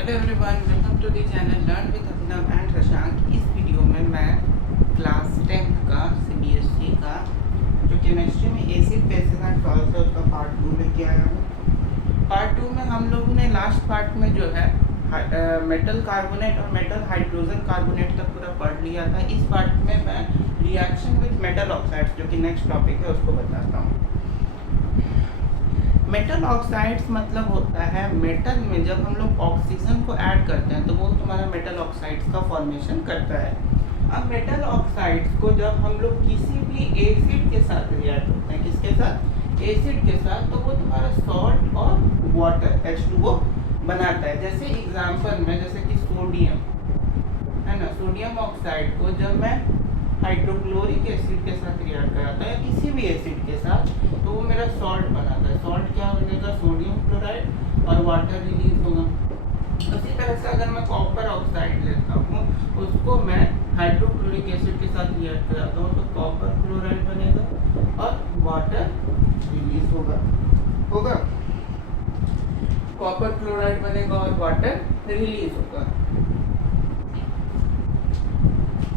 Hello everyone, welcome to the channel learn with Abhinav and Shashank. इस video में मैं class 10th का सीबीएसई का जो केमिस्ट्री में एसिड बेसिस एंड सॉल्ट्स है उसका पार्ट 2 लेके आया हूँ। पार्ट 2 में हम लोगों ने लास्ट पार्ट में जो है मेटल कार्बोनेट और मेटल हाइड्रोजन कार्बोनेट तक पूरा पढ़ लिया था। इस पार्ट में मैं रिएक्शन विद मेटल ऑक्साइड्स जो कि नेक्स्ट टॉपिक है उसको बताता हूँ। मेटल ऑक्साइड्स मतलब होता है मेटल में जब हम लोग ऑक्सीजन को ऐड करते हैं तो वो तुम्हारा मेटल ऑक्साइड्स का फॉर्मेशन करता है। अब मेटल ऑक्साइड्स को जब हम लोग किसी भी एसिड के साथ रिएक्ट होते हैं, किसके साथ? एसिड के साथ, तो वो तुम्हारा सॉल्ट और वाटर H2O बनाता है। जैसे एग्जांपल में जैसे कि सोडियम है ना, सोडियम ऑक्साइड को जब मैं हाइड्रोक्लोरिक एसिड के साथ रिएक्ट कराता है किसी भी एसिड के साथ तो वो मेरा सॉल्ट बनाता है। सॉल्ट क्या बनेगा? सोडियम क्लोराइड और वाटर रिलीज होगा। उसी तरह से अगर मैं कॉपर ऑक्साइड लेता हूँ उसको मैं हाइड्रोक्लोरिक एसिड के साथ रिएक्ट कराता हूँ तो कॉपर क्लोराइड बनेगा और वाटर रिलीज होगा कॉपर क्लोराइड बनेगा और वाटर रिलीज होगा।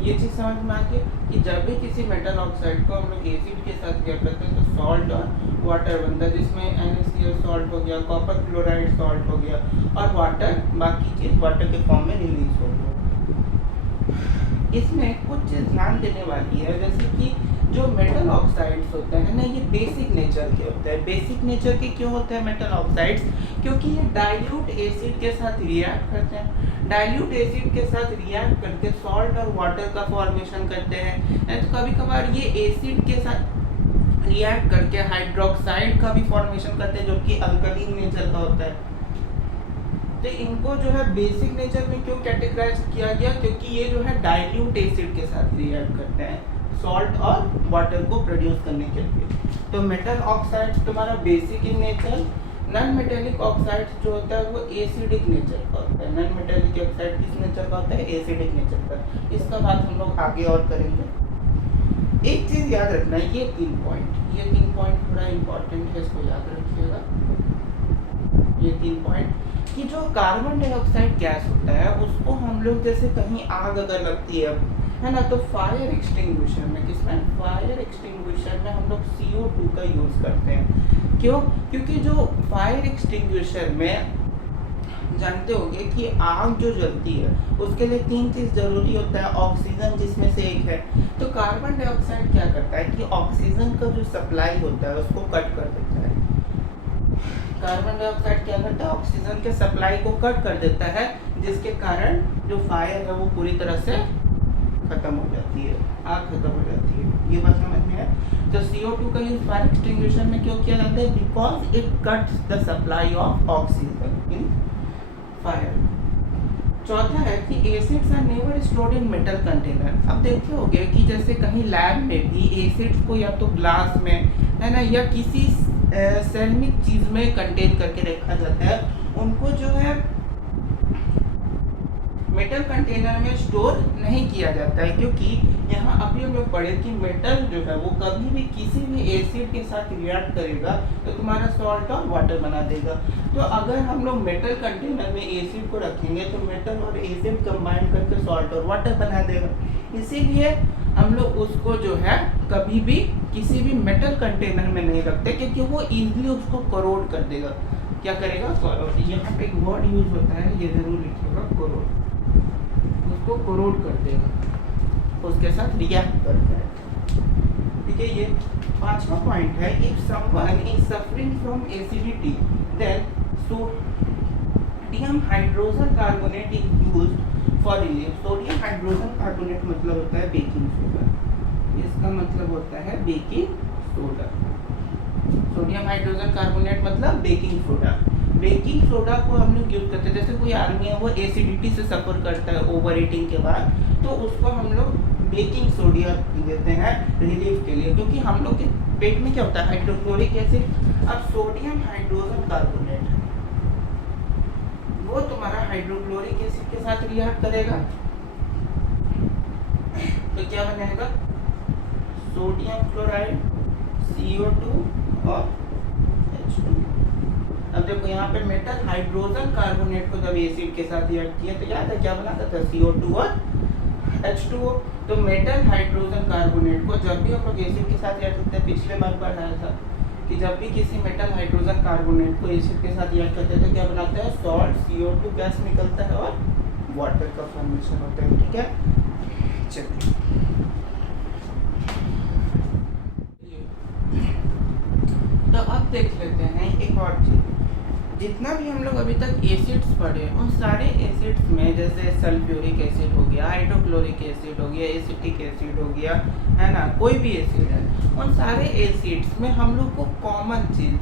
ये चीज समझ में आ गई कि जब भी किसी मेटल ऑक्साइड को हम लोग एसिड के साथ रिएक्ट करते हैं तो सॉल्ट और वाटर बनता है, जिसमें NaCl सॉल्ट हो गया, कॉपर क्लोराइड सॉल्ट हो गया और वाटर, बाकी चीज वाटर के फॉर्म में रिलीज हो गया। इसमें कुछ चीज ध्यान देने वाली है, जैसे कि जो मेटल ऑक्साइड्स होते हैं ना, ये बेसिक नेचर के होते हैं। बेसिक नेचर के क्यों होते हैं मेटल ऑक्साइड्स? क्योंकि ये डाइल्यूट एसिड के साथ रिएक्ट करते हैं। डाइल्यूट एसिड के साथ रिएक्ट करके सॉल्ट और वाटर का फॉर्मेशन करते हैं। तो कभी कभार ये एसिड के साथ रिएक्ट करके हाइड्रोक्साइड का भी फॉर्मेशन करते हैं जो कि अल्कलीन नेचर का होता है। तो इनको जो है बेसिक नेचर में क्यों कैटेगराइज किया गया? क्योंकि ये जो है डाइल्यूट एसिड के साथ रिएक्ट करते हैं सॉल्ट और वाटर को प्रोड्यूस करने के लिए। तो मेटल ऑक्साइड्स तुम्हारा basic in nature. Non metallic oxides जो होता है वो एसिडिक नेचर का होता है। नॉन मेटेलिक ऑक्साइड किस नेचर का होता है? एसिडिक नेचर का। इसका बात हम लोग आगे और करेंगे। एक चीज याद रखना, ये तीन पॉइंट थोड़ा इंपॉर्टेंट है, इसको याद रखिएगा। ये 3 पॉइंट कि जो कार्बन डाइऑक्साइड गैस होता है उसको हम लोग जैसे कहीं आग अगर लगती है ना, तो फायर एक्सटिंग्विशर में, किसमें? फायर एक्सटिंग्विशर में हम लोग CO2 का यूज करते हैं। क्यों? क्योंकि जो फायर एक्सटिंग्विशर में जानते होंगे कि आग जो जलती है उसके लिए 3 चीज जरूरी होता है, ऑक्सीजन जिसमें से एक है। तो कार्बन डाइऑक्साइड क्या करता है कि ऑक्सीजन का जो सप्लाई होता है उसको कट कर देता है। कार्बन डाइऑक्साइड क्या करता है? ऑक्सीजन के सप्लाई को कट कर देता है, जिसके कारण जो फायर है वो पूरी तरह से खत्म हो जाती है, आग खत्म हो जाती है। ये बात समझ में है? तो CO2 का यूज फायर एक्सटिंग्विशर में क्यों किया जाता है? Because it cuts the supply of oxygen in fire. चौथा है कि acids are never stored in metal container. अब देखे होंगे कि जैसे कहीं लैब में भी एसिड्स को या तो ग्लास में है ना या किसी सेरेमिक चीज में कंटेन करके रखा जाता है, उनको जो है मेटल कंटेनर में स्टोर नहीं किया जाता है। क्योंकि यहाँ अभी हम लोग पढ़े कि मेटल जो है वो कभी भी किसी भी एसिड के साथ रिएक्ट करेगा तो तुम्हारा सॉल्ट और वाटर बना देगा। तो अगर हम लोग मेटल कंटेनर में एसिड को रखेंगे तो मेटल और एसिड कंबाइन करके सॉल्ट और वाटर बना देगा। इसीलिए हम लोग उसको जो है कभी भी किसी भी मेटल कंटेनर में नहीं रखते, क्योंकि वो इजीली उसको करोड कर देगा। क्या करेगा? करोड। यहाँ पे एक वर्ड यूज होता है, ये जरूर लिखिएगा, करोड। उसको करोड कर देगा, उसके साथ रिएक्ट करता है। ठीक है, ये 5वां पॉइंट है। If someone is suffering from acidity then sodium hydrogen carbonate is used for relief. Sodium hydrogen carbonate मतलब होता है बेकिंग सोडा। इसका मतलब होता है baking soda. Sodium hydrogen carbonate मतलब बेकिंग सोडा। बेकिंग सोडा को हम लोग यूज करते हैं, जैसे कोई आदमी है वो एसिडिटी से सफर करता है ओवर ईटिंग के बाद, तो उसको हम लोग बेकिंग सोडा देते हैं रिलीफ के लिए। क्योंकि हम लोग के पेट में क्या होता है? Hydrochloric acid. अब सोडियम हाइड्रोजन कार्बोनेट वो तुम्हारा हाइड्रोक्लोरिक एसिड के साथ रिएक्ट करेगा तो क्या बनेगा? सोडियम क्लोराइड, CO2 और H2। अब देखो यहाँ पे मेटल हाइड्रोजन कार्बोनेट को जब एसिड के साथ रिएक्ट किया तो याद है क्या बनाता था, CO2 और H2O। तो मेटल हाइड्रोजन कार्बोनेट को जब भी हम लोग एसिड के साथ रिएक्ट करते हैं, पिछले बार पढ़ाया था कि जब भी किसी मेटल हाइड्रोजन कार्बोनेट को एसिड के साथ रिएक्ट करते हैं तो क्या बनाता है, सॉल्ट, CO2 गैस निकलता है और वाटर का फॉर्मेशन होता है। ठीक है, चलिए तो अब देख लेते हैं एक और चीज। जितना भी हम लोग अभी तक एसिड्स पढ़े, उन सारे एसिड्स में जैसे सल्फ्यूरिक एसिड हो गया, हाइड्रोक्लोरिक एसिड हो गया, एसिटिक एसिड हो गया, है ना, कोई भी एसिड है, उन सारे एसिड्स में हम लोग को कॉमन चीज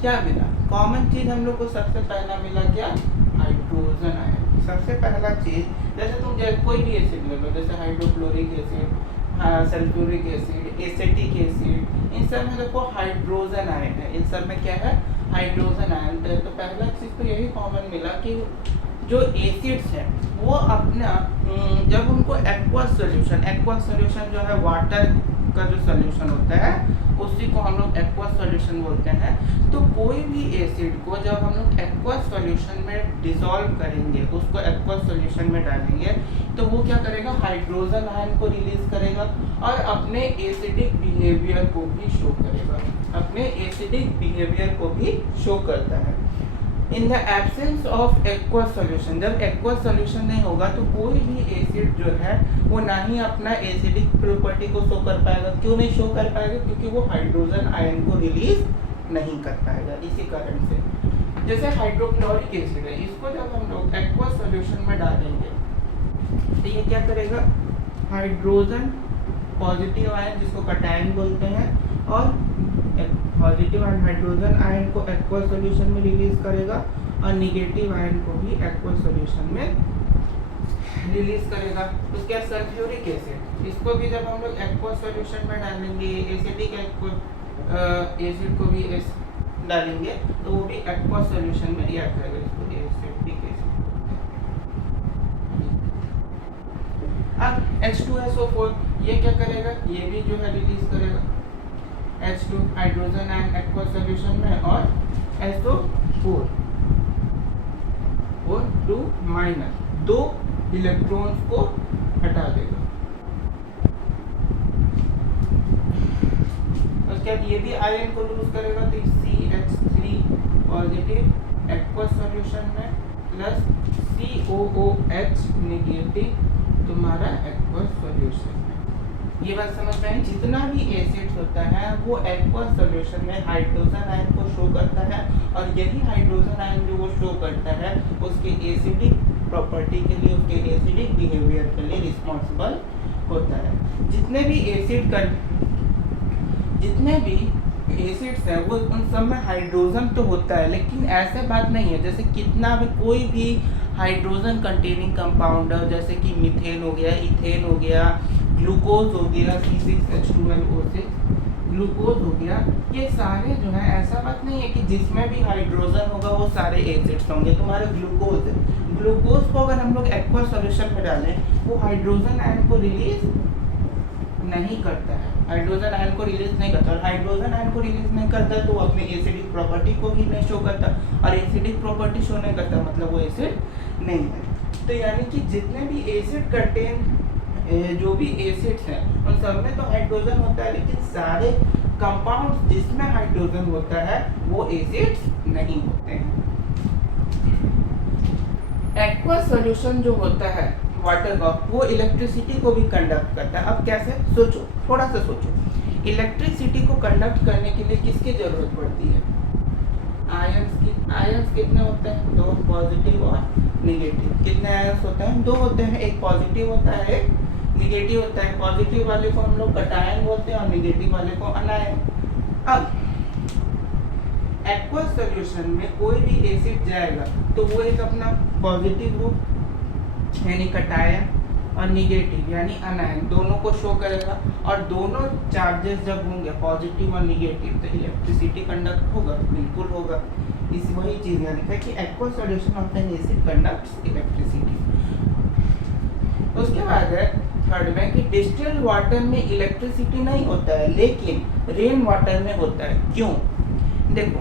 क्या मिला? कॉमन चीज हम लोग को सबसे पहला मिला क्या? Hydrogen ion. सबसे पहला चीज, जैसे तुम कोई भी एसिड ले लो, जैसे hydrochloric acid, sulphuric acid, acetic acid, इन सब में देखो हाइड्रोजन आयन है। इन सब में क्या है? Hydrogen ion. तो पहला चीज तो यही कॉमन मिला कि जो एसिड्स हैं वो अपना जब उनको एक्वस सॉल्यूशन जो है वाटर का जो सॉल्यूशन होता है उसी को हम लोग एक्वस सॉल्यूशन बोलते हैं। तो कोई भी एसिड को जब हम लोग एक्वस सॉल्यूशन में डिसॉल्व करेंगे, उसको एक्वस सॉल्यूशन में डालेंगे, तो वो क्या करेगा? हाइड्रोजन आयन को रिलीज करेगा और अपने एसिडिक बिहेवियर को भी शो करेगा, अपने एसिडिक बिहेवियर को भी शो करता है। In the absence of aqueous solution, जब एक्वस सॉल्यूशन नहीं होगा तो कोई भी एसिड जो है वो ना ही अपना एसिडिक प्रॉपर्टी को शो कर पाएगा। क्यों नहीं शो कर पाएगा? क्योंकि वो हाइड्रोजन आयन को रिलीज नहीं कर पाएगा। इसी कारण से जैसे हाइड्रोक्लोरिक एसिड है, इसको जब हम लोग एक्वस सॉल्यूशन में डालेंगे तो ये क्या करेगा? हाइड्रोजन पॉजिटिव आयन जिसको कटायन बोलते हैं और पॉजिटिव आयन हाइड्रोजन आयन को एक्वस सॉल्यूशन में रिलीज करेगा और निगेटिव आयन को भी एक्वस सॉल्यूशन में रिलीज करेगा। उसके बाद सल्फ्यूरिक एसिड, इसको भी जब हम लोग एक्वस सॉल्यूशन में डालेंगे, एसिडिक एसिड को भी डालेंगे तो वो भी एक्वस सॉल्यूशन में रिएक्ट करेगा। इसको एसिडिक एसिड। अब H2SO4 ये क्या करेगा? ये भी जो है रिलीज करेगा H2 hydrogen ion aqueous solution में और SO4 और 2 माइनस 2 इलेक्ट्रॉन्स को हटा देगा। उसके बाद ये भी आयन को लूज करेगा तो CH3 पॉजिटिव एक्वस सॉल्यूशन में प्लस COOH नेगेटिव तुम्हारा एक्वस सॉल्यूशन में। ये बात समझ में आई? जितना भी एसिड्स होता है वो एक्वस सॉल्यूशन में हाइड्रोजन आयन को शो करता है और यही हाइड्रोजन आयन जो वो शो करता है उसके एसिडिक प्रॉपर्टी के लिए, उसके एसिडिक बिहेवियर के लिए रिस्पॉन्सिबल होता है। जितने भी एसिड्स हैं वो उन सब में हाइड्रोजन तो होता है, लेकिन ऐसे बात नहीं है जैसे कितना भी कोई भी हाइड्रोजन कंटेनिंग कंपाउंड जैसे कि मीथेन हो गया, इथेन हो गया, ग्लूकोज हो गया, C6H12O6 ग्लूकोज हो गया, ये सारे जो है ऐसा बात नहीं है कि जिसमें भी हाइड्रोजन होगा वो सारे एसिड्स होंगे। तुम्हारे ग्लूकोज है, ग्लूकोज को अगर हम लोग एक्वस सॉल्यूशन में डालें वो हाइड्रोजन आयन को रिलीज नहीं करता है, हाइड्रोजन आयन को रिलीज नहीं करता और हाइड्रोजन आयन को रिलीज नहीं करता तो वो अपने एसिडिक प्रॉपर्टी को भी नहीं शो करता और एसिडिक प्रॉपर्टी शो नहीं करता मतलब वो एसिड नहीं है। तो यानी कि जितने भी एसिड कंटेन जो भी एसिड्स हैं उन सब में तो हाइड्रोजन होता है, लेकिन सारे कंपाउंड्स जिसमें हाइड्रोजन होता है वो एसिड्स नहीं होते हैं। एक्वस सॉल्यूशन जो होता है वाटर का वो इलेक्ट्रिसिटी को भी कंडक्ट करता है। अब कैसे? सोचो, थोड़ा सा सोचो। इलेक्ट्रिसिटी को कंडक्ट करने के लिए किसकी जरूरत पड़ती है? आयंस की। आयंस कितने होते हैं? 2, पॉजिटिव और नेगेटिव। कितने आयंस होते हैं? 2 होते हैं, एक पॉजिटिव होता है एक नेगेटिव होता है। पॉजिटिव वाले को हम लोग कटायन बोलते हैं और नेगेटिव वाले को अनायन। अब एक्वस सॉल्यूशन में कोई भी एसिड जाएगा तो वो एक अपना पॉजिटिव ग्रुप यानी कटायन और नेगेटिव यानी अनायन दोनों को शो करेगा और दोनों चार्जेस जब होंगे पॉजिटिव और नेगेटिव तो इलेक्ट्रिसिटी कंडक्ट होगा, बिल्कुल होगा। इस वही चीज यहाँ लिखा है कि aqueous solution of N acid conducts electricity. उसके बाद है थर्ड में कि डिस्टिल्ड वाटर में इलेक्ट्रिसिटी नहीं होता है लेकिन रेन वाटर में होता है। क्यों? देखो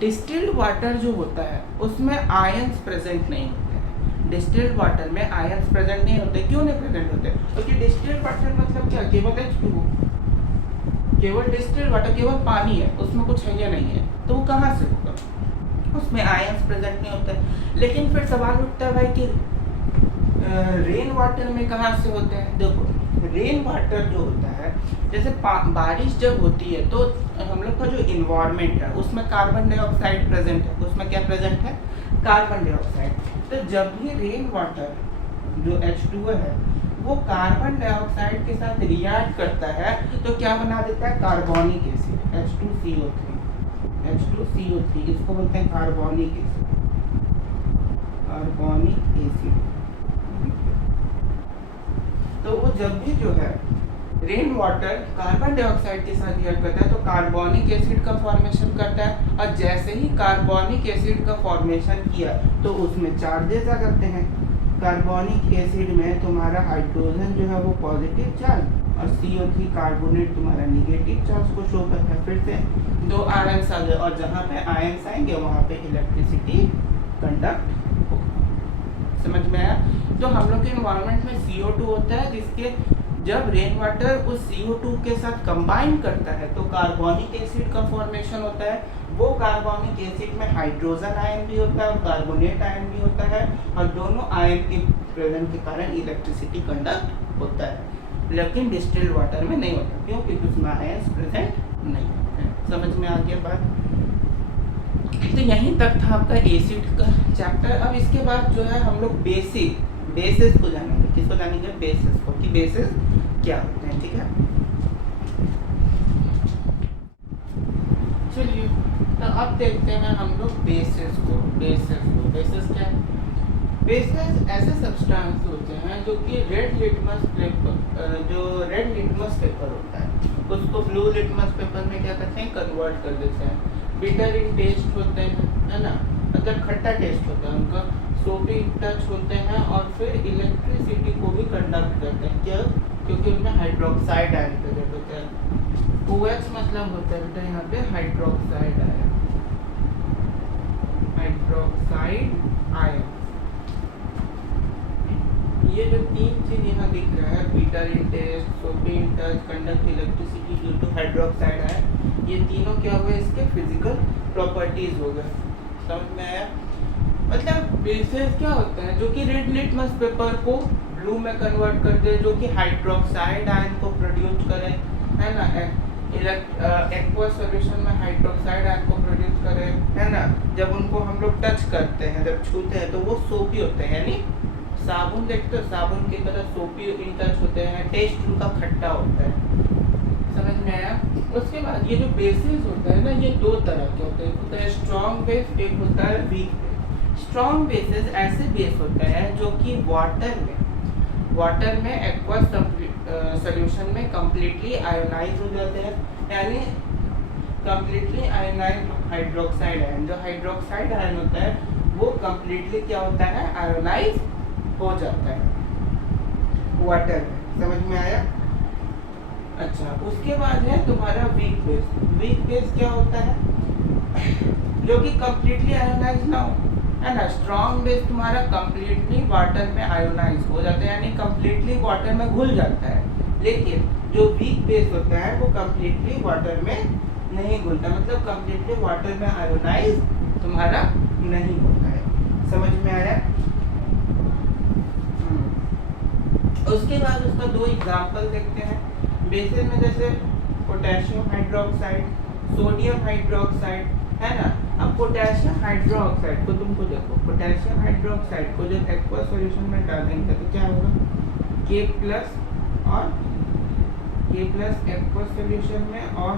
डिस्टिल्ड वाटर जो होता है उसमें आयंस प्रेजेंट नहीं होते हैं। डिस्टिल्ड वाटर में आयंस प्रेजेंट नहीं होते। क्यों नहीं प्रेजेंट होते? क्योंकि डिस्टिल्ड वाटर मतलब क्या, केवल H2O, केवल डिस्टिल्ड वाटर, केवल पानी है, उसमें कुछ है या नहीं है, तो वो कहाँ से होगा? उसमें आयंस प्रेजेंट नहीं होते। लेकिन फिर सवाल उठता है भाई कि रेन वाटर में कहाँ से होते हैं? देखो, रेन वाटर जो होता है, जैसे बारिश जब होती है तो हम लोग का जो इन्वायरमेंट है उसमें कार्बन डाइऑक्साइड प्रेजेंट है। उसमें क्या प्रेजेंट है? Carbon dioxide. तो जब भी रेन वाटर जो H2O है वो कार्बन डाइऑक्साइड के साथ रिएक्ट करता है तो क्या बना देता है? Carbonic acid, H2CO3। H2CO3 इसको बोलते हैं कार्बोनिक एसिड, कार्बोनिक एसिड। तो वो जब भी जो है रेन वाटर कार्बन डाइऑक्साइड के साथ रिएक्ट करता है तो कार्बोनिक एसिड का फॉर्मेशन करता है, और जैसे ही कार्बोनिक एसिड का फॉर्मेशन किया तो उसमें चार्जेस आ जाते हैं। कार्बोनिक एसिड में तुम्हारा हाइड्रोजन जो है वो पॉजिटिव चार्ज और CO3 कार्बोनेट तुम्हारा निगेटिव चार्ज को शो करता है। फिर से दो आयंस आ गए, और जहाँ पे आयंस आएंगे वहाँ पे इलेक्ट्रिसिटी कंडक्ट होगा। समझ में आया? तो हम लोग के एनवायरनमेंट में CO2 होता है, जिसके जब रेन वाटर उस CO2 के साथ कंबाइन करता है तो कार्बोनिक एसिड का फॉर्मेशन होता है। वो कार्बोनिक एसिड में हाइड्रोजन आयन भी होता है और कार्बोनेट आयन भी होता है, और दोनों आयन के प्रेजेंस के कारण इलेक्ट्रिसिटी कंडक्ट होता है। लेकिन डिस्टिल्ड वाटर में नहीं होता। क्यों? क्योंकि उसमें आयंस प्रेजेंट नहीं होते हैं। समझ में आ गया बात? तो यहीं तक था आपका एसिड का चैप्टर। अब इसके बाद जो है हम लोग बेसिस को जानेंगे। किसको जानेंगे? बेसिस को, कि बेसिस क्या होते हैं। ठीक है, चलिए तो अब देखते हैं हम लोग बेसिस को। बेसिस क्या है? बेसिस ऐसे सब्सटेंस होते हैं जो कि रेड लिटमस पेपर होता है उसको ब्लू लिटमस पेपर में क्या करते हैं? कन्वर्ट कर देते हैं। बिटर इन टेस्ट होते हैं, है ना, मतलब खट्टा टेस्ट होता है उनका, सोपी टच होते हैं, और फिर इलेक्ट्रिसिटी को भी कंडक्ट करते हैं। क्यों? क्योंकि उनमें हाइड्रोक्साइड आयन प्रेजेंट होते हैं। OH मतलब होता है बेटा यहाँ पे हाइड्रोक्साइड आयन, हाइड्रोक्साइड आयन। ये जो तीन चीज यहाँ दिख रहा है, bitter in taste, soapy in touch, conduct electricity due to hydroxide ion, ये तीनों क्या हुए? इसके फिजिकल प्रॉपर्टीज हो गए। समझ में आया? मतलब बेसिस क्या होता है? जो कि रेड लिटमस पेपर को ब्लू में कन्वर्ट कर दे, जो कि हाइड्रोक्साइड आयन को प्रोड्यूस करे, है ना, एक्वस सॉल्यूशन में हाइड्रोक्साइड आयन को प्रोड्यूस करे, है ना। जब उनको हम लोग टच करते हैं, जब छूते हैं तो वो सोपी होते हैं, यानी साबुन देखते हो, साबुन की तरह सोपी इन टच होते हैं, टेस्ट उनका खट्टा होता है। समझ में आया? उसके बाद ये जो बेसिस होता है ना, ये दो तरह के होते हैं। एक होता है स्ट्रॉन्ग बेस, एक होता है वीक बेस। स्ट्रॉन्ग बेसिस ऐसे बेस होते हैं जो कि वाटर में एक्वस सॉल्यूशन में कम्प्लीटली आयोनाइज हो जाते हैं, यानी कम्प्लीटली आयोनाइज हाइड्रोक्साइड आयन, जो हाइड्रोक्साइड आयन होता है वो कम्प्लीटली क्या होता है? आयोनाइज हो जाता है वाटर में। समझ में आया? अच्छा, उसके बाद है तुम्हारा वीक बेस। वीक बेस क्या होता है? जो कि कम्प्लीटली आयोनाइज ना हो, है ना। स्ट्रॉन्ग बेस तुम्हारा कम्प्लीटली वाटर में आयोनाइज हो जाता है, यानी कम्प्लीटली वाटर में घुल जाता है। लेकिन जो वीक बेस होता है वो कम्प्लीटली वाटर में नहीं घुलता, मतलब कम्प्लीटली वाटर में आयोनाइज तुम्हारा नहीं होता है। समझ में आया? उसके बाद उसका दो एग्जाम्पल देखते हैं बेसिस में, जैसे पोटेशियम हाइड्रोक्साइड, सोडियम हाइड्रोक्साइड, है ना। अब पोटेशियम हाइड्रोक्साइड को तुमको देखो, पोटेशियम हाइड्रोक्साइड को जब एक्वस सॉल्यूशन में डालेंगे तो क्या होगा? K प्लस एक्वस सॉल्यूशन में, और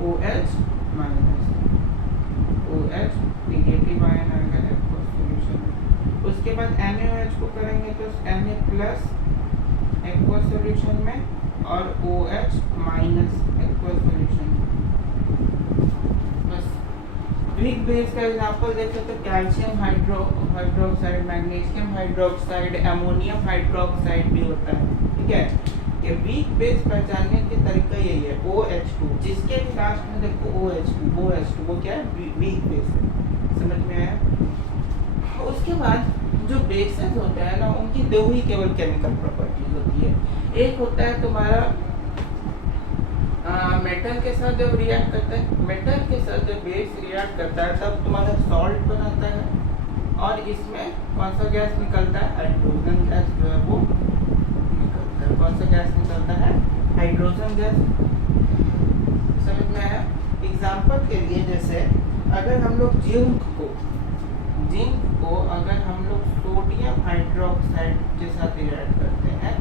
OH minus, OH negative ion आएगा एक्वस सॉल्यूशन में। उसके बाद NaOH को करेंगे तो Na प्लस एक्वस सॉल्यूशन में, और OH माइनस एक्वस सॉल्यूशन में। बस वीक बेस का एग्जांपल देखें तो calcium hydroxide, magnesium hydroxide, ammonium hydroxide भी होता है। ठीक है, कि वीक बेस पहचानने के तरीका यही है, OH2 जिसके भी लास्ट में देखो OH2 वो क्या है, वीक बेस है। समझ में आया। उसके बाद जो बेसेस होते हैं ना उनकी दो ही केवल केमिकल प्रॉपर्टीज होती है। एक होता है तुम्हारा मेटल के साथ जब रिएक्ट करता है, मेटल के साथ जब बेस रिएक्ट करता है तब तुम्हारा सॉल्ट बनाता है और इसमें कौन सा गैस निकलता है, हाइड्रोजन गैस जो है वो निकलता है। कौन सा गैस निकलता है, हाइड्रोजन गैस। समझ में आया। एग्जाम्पल के लिए जैसे अगर हम लोग जिंक को अगर हम लोग सोडियम हाइड्रोक्साइड के साथ रिएक्ट करते हैं,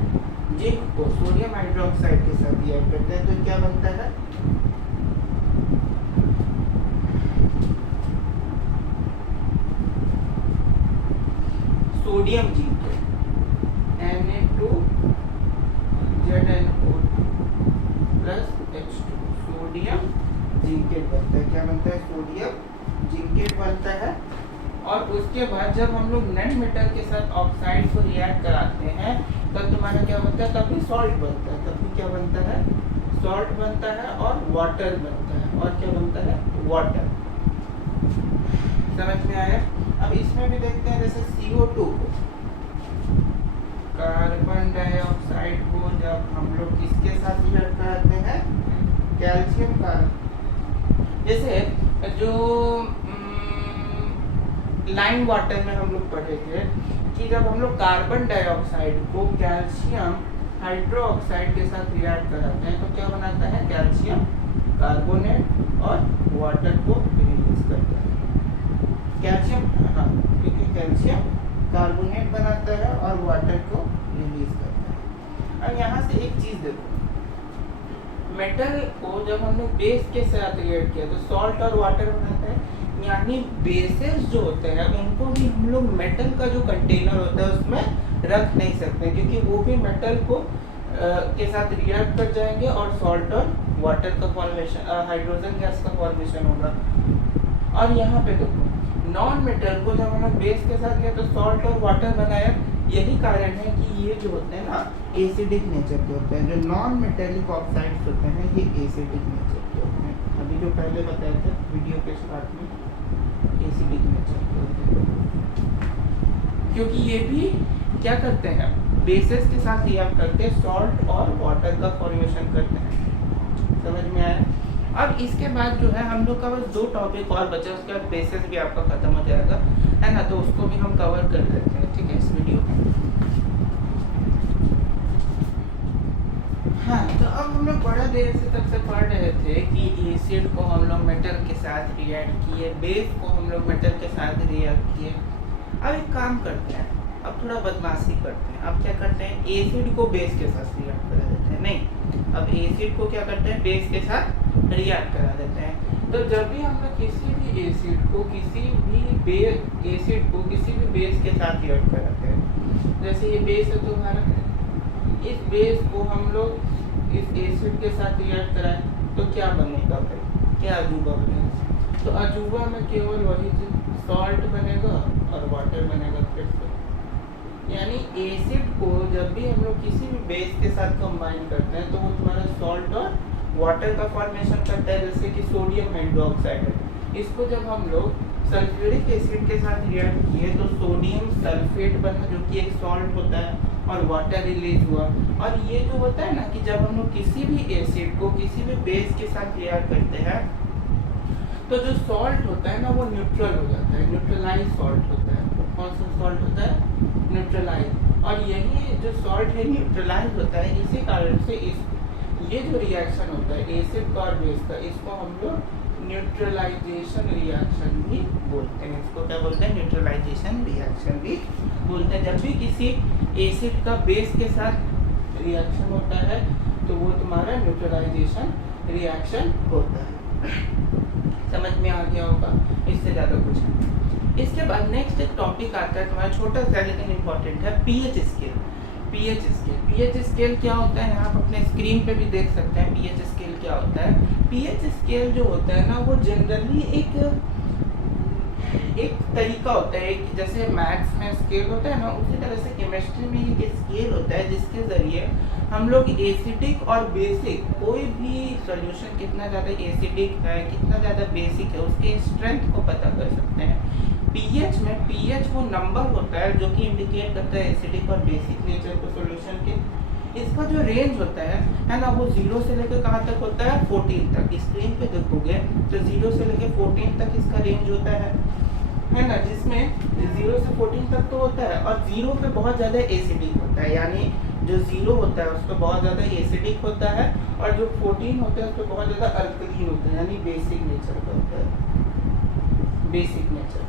जिंक को सोडियम हाइड्रोक्साइड के साथ रिएक्ट करते हैं तो क्या बनता है, sodium zinc Na2ZnO2 plus H2 sodium zincate बनता है। क्या बनता है, सोडियम जिंकेट बनता है। और उसके बाद जब हम लोग नॉन मेटल के साथ ऑक्साइड को रिएक्ट कराते हैं तब तुम्हारा क्या बनता है, तब भी सॉल्ट बनता है। तब भी क्या बनता है, सॉल्ट बनता है और वाटर बनता है। और क्या बनता है, वाटर। समझ में आया। अब इसमें भी देखते हैं जैसे CO2 को, कार्बन डाइऑक्साइड को जब हम लोग किसके साथ रिएक्ट कराते हैं, कैल्शियम कार्बन। जैसे जो लाइम वाटर में हम लोग पढ़े थे कि जब हम लोग कार्बन डाइऑक्साइड को कैल्शियम हाइड्रोक्साइड के साथ रिएक्ट कराते हैं तो क्या बनाता है, कैल्शियम कार्बोनेट और वाटर को रिलीज करता है। कैल्शियम, हाँ ठीक है, कैल्शियम कार्बोनेट बनाता है और वाटर को रिलीज करता है। अब यहाँ से एक चीज देखो, मेटल को जब हम लोग बेस के साथ रिएक्ट किया तो सॉल्ट और वाटर बनाता है। यानी बेसेस जो होते हैं उनको भी हम लोग मेटल का जो कंटेनर होता है उसमें रख नहीं सकते क्योंकि वो भी मेटल को के साथ रिएक्ट कर जाएंगे और सॉल्ट और वाटर का फॉर्मेशन, हाइड्रोजन गैस का फॉर्मेशन होगा। और यहाँ पे देखो नॉन मेटल को जब हम लोग बेस के साथ किया तो सॉल्ट और वाटर बनाया। यही कारण है कि ये जो होते हैं ना एसिडिक नेचर के होते हैं। जो नॉन मेटेलिक ऑक्साइड्स होते हैं ये एसिडिक नेचर के होते हैं। अभी जो पहले बताए थे वीडियो के स्टार्ट में, एसिडिक नेचर के होते हैं क्योंकि ये भी क्या करते हैं, बेसेस के साथ रिएक्ट करके सॉल्ट और वाटर का फॉर्मेशन करते हैं। समझ में आया। अब इसके बाद जो है हम लोग का बस 2 टॉपिक और बचे, उसके बाद बेसिस भी आपका खत्म हो जाएगा, है ना। तो उसको भी हम कवर कर लेते हैं, ठीक है, इस वीडियो में। हाँ, तो अब हम लोग बड़ा देर से तब से पढ़ रहे थे कि एसिड को हम लोग मेटल के साथ रिएक्ट किए, बेस को हम लोग मेटल के साथ रिएक्ट किए। अब एक काम करते हैं, अब थोड़ा बदमाशी करते हैं। अब क्या करते हैं, एसिड को बेस के साथ रिएक्ट करा देते हैं। नहीं, अब एसिड को क्या करते हैं, बेस के साथ रिएक्ट करा देते हैं। तो जब भी हम लोग किसी भी एसिड को किसी भी बेस के साथ रिएक्ट कराते हैं, जैसे ये बेस है तुम्हारा, इस बेस को हम लोग इस एसिड के साथ रिएक्ट कराएं तो क्या बनेगा भाई, क्या अजूबा बनेगा। तो अजूबा में केवल वही चीज, सॉल्ट बनेगा और वाटर बनेगा फिर से। यानी एसिड को जब भी हम लोग किसी भी बेस के साथ कंबाइन करते हैं तो वो तुम्हारा सॉल्ट और वाटर का फॉर्मेशन करता है। जैसे कि सोडियम हाइड्रोक्साइड है, इसको जब हम लोग सल्फ्यूरिक एसिड के साथ रिएक्ट किए तो सोडियम सल्फेट बना जो कि एक सॉल्ट होता है और वाटर रिलीज हुआ। और ये जो होता है ना कि जब हम लोग किसी भी एसिड को किसी भी बेस के साथ रिएक्ट करते हैं तो जो सॉल्ट होता है ना वो न्यूट्रल हो जाता है, न्यूट्रलाइज सॉल्ट होता है। कौन सा सॉल्ट होता है, न्यूट्रलाइज। और यही जो सॉल्ट है न्यूट्रलाइज होता है, इसी कारण से ये जो रिएक्शन होता है एसिड का और बेस का, इसको हम लोग न्यूट्रलाइजेशन रिएक्शन भी बोलते हैं। इसको क्या बोलते हैं, न्यूट्रलाइजेशन रिएक्शन भी बोलते हैं। जब भी किसी एसिड का बेस के साथ रिएक्शन होता है तो वो तुम्हारा न्यूट्रलाइजेशन रिएक्शन होता है। समझ में आ गया होगा, इससे ज़्यादा कुछ नहीं। इसके बाद नेक्स्ट एक टॉपिक आता है तुम्हारा, छोटा सा लेकिन इम्पोर्टेंट है, पीएच स्केल। पीएच स्केल क्या होता है, आप अपने स्क्रीन पे भी देख सकते हैं पीएच स्केल क्या होता है। पीएच स्केल जो होता है ना वो जनरली एक एक तरीका होता है, एक जैसे मैथ्स में स्केल होता है ना, उसी तरह से केमिस्ट्री में एक स्केल होता है जिसके ज़रिए हम लोग एसिडिक और बेसिक कोई भी सॉल्यूशन कितना ज़्यादा एसिडिक है, कितना ज़्यादा बेसिक है, उसके स्ट्रेंथ को पता कर सकते हैं। पीएच में, पीएच वो नंबर होता है जो कि इंडिकेट करता है एसिडिक और बेसिक नेचर को सॉल्यूशन के। इसका जो रेंज होता है ना, वो 0 से लेकर कहाँ तक होता है, 14 तक। स्क्रीन पे देखोगे तो 0 से लेकर 14 तक इसका रेंज होता है ना, जिसमें 0 से 14 तक तो होता है, और 0 पे बहुत ज़्यादा एसिडिक होता है, यानी जो 0 होता है उस पर बहुत ज़्यादा एसिडिक होता है, और जो 14 होता है उस पर बहुत ज़्यादा अल्कलीन होता है, यानी बेसिक नेचर का होता है, बेसिक नेचर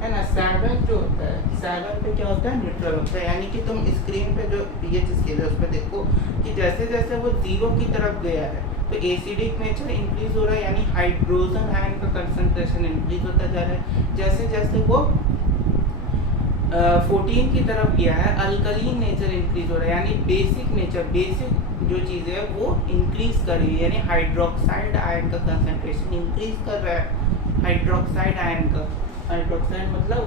है ना। 7 जो होता है, 7 पे क्या होता है, न्यूट्रल होता है। यानी कि तुम स्क्रीन पे जो पीएच स्केल है उस पर देखो कि जैसे जैसे वो 0 की तरफ गया है तो एसिडिक नेचर इंक्रीज हो रहा है, यानी हाइड्रोजन आयन का कंसंट्रेशन इंक्रीज होता जा रहा है। जैसे जैसे वो 14 की तरफ गया है, अल्कलीन नेचर इंक्रीज हो रहा है, यानी बेसिक नेचर, बेसिक जो चीज़ है वो इंक्रीज कर रही है, यानी हाइड्रोक्साइड आयन का कंसंट्रेशन इंक्रीज कर रहा है। हाइड्रोक्साइड आयन का, हाइड्रोक्साइड मतलब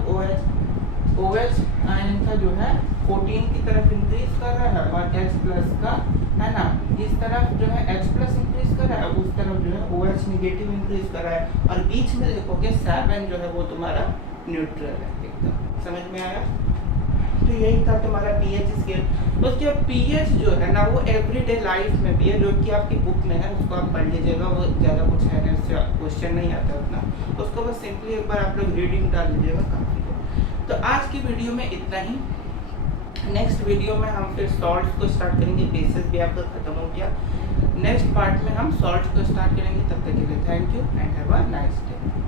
OH आयन का जो है 14 की तरफ इंक्रीज कर रहा है, और H प्लस का है ना, इस तरफ जो है H प्लस इंक्रीज कर रहा है, उस तरफ जो है OH निगेटिव इंक्रीज कर रहा है, और बीच में देखोगे 7 जो है वो तुम्हारा न्यूट्रल है एकदम। समझ में आया? तो यही था तुम्हारा पीएच स्केल। उसके पीएच जो है ना वो एवरीडे लाइफ में भी है, जो कि आपकी बुक में है, उसको आप पढ़ लीजिएगा, वो ज़्यादा कुछ है नहीं, उससे क्वेश्चन नहीं आता उतना, उसको बस सिंपली एक बार आप लोग रीडिंग डाल लीजिएगा, काफ़ी है। तो आज की वीडियो में इतना ही। नेक्स्ट वीडियो में हम फिर सॉल्ट्स को स्टार्ट करेंगे, बेसिस भी आपका खत्म हो गया। नेक्स्ट पार्ट में हम सॉल्ट्स को स्टार्ट करेंगे, तब तक के लिए thank you and have a nice day.